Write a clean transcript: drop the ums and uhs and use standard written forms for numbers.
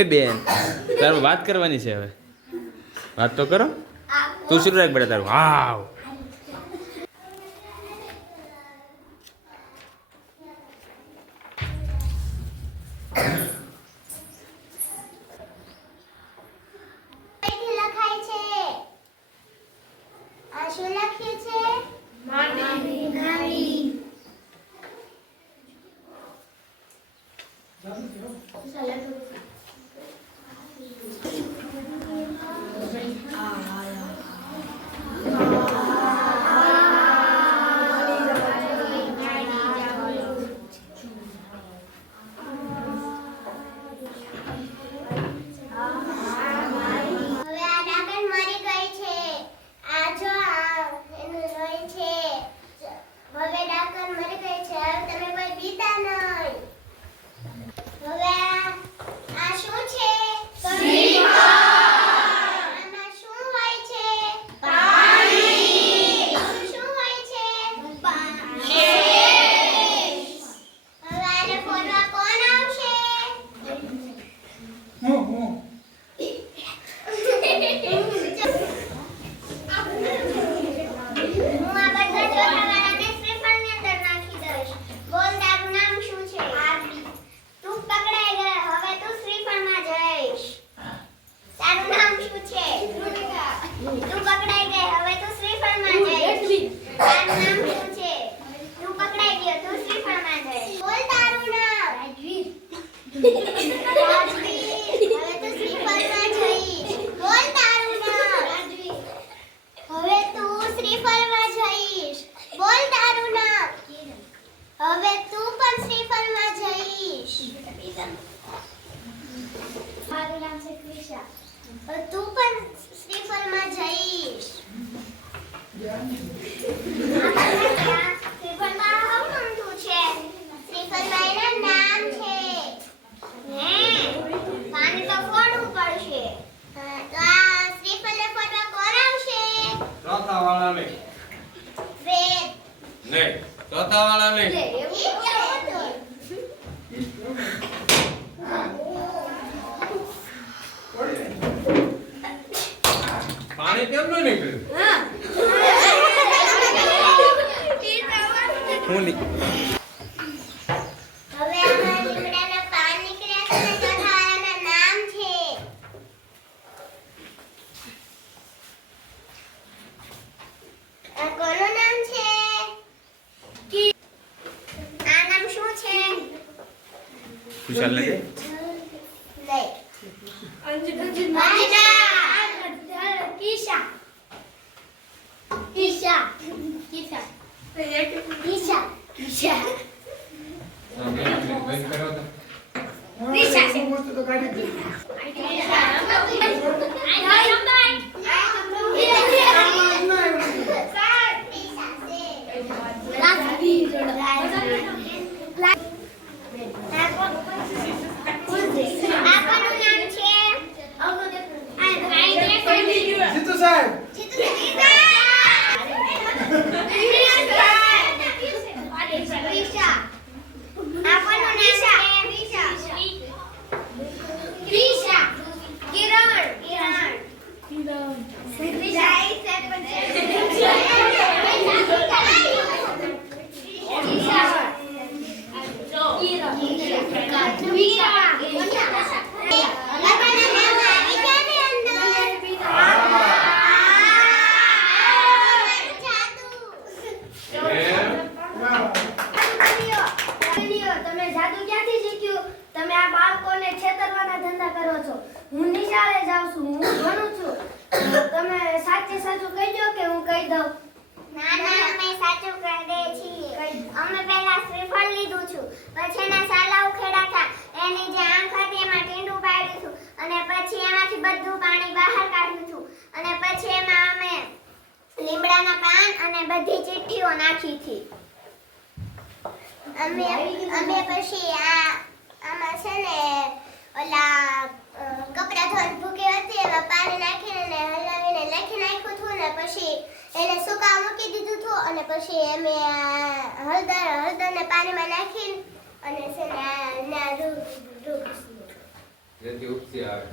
એ બેન તારું વાત કરવાની છે હવે વાત તો કરો તું શરૂ રાખ બેટા તારું વાવ તું પણ શ્રીફળમાં જઈશ. શ્રીફળમાં શું છે? શ્રીફળમાં એના નામ છે. પાણી તો ફોડવું પડશે. તો આ શ્રીફળને ફોડવા કોણ આવશે? ચોથા વાળા ને. વેદ. નહીં. ચોથા વાળા ને. પાણી કેમ ન નીકળ્યું? હું ની હવે આમાં લીમડાના પાન નીકળ્યા છે. ચોથા વાળાના નામ છે. આ કોનું નામ છે? આ નામ શું છે? ખુશાલ ને નહીં. કિશા. કિશા. કિશા. કિશા. કિશા. બંધ કરો તો કિશા છે. તો કાઢી દે. જીતુ સાહેબ હું નિશાળે જાઉં છું, હું ભણું છું. તમે સાચે સાચું કહીજો કે હું કહી દઉં? ના ના, અમે સાચું કહે છીએ. અમે પહેલા શ્રીફળ લીધું છું, પછી એના સાલા ઉખેડા હતા, એની જે આંખ હતી એમાં ટીંડું પાડ્યું હતું, અને પછી એમાંથી બધું પાણી બહાર કાઢ્યું હતું, અને પછી એમાં અમે લીમડાના પાન અને બધી ચીઠીઓ નાખી હતી. અમે પછી આમાં છે ને ઓલા કપડા ધોઈને ભૂકી હતી એમાં પાણી નાખીને હલાવીને લખી નાખ્યું હતું, ને પછી એને સુકા મૂકી દીધું હતું, અને પછી અમે હળદરને પાણીમાં નાખીને અને છે ને જેથી ઉપસી આવે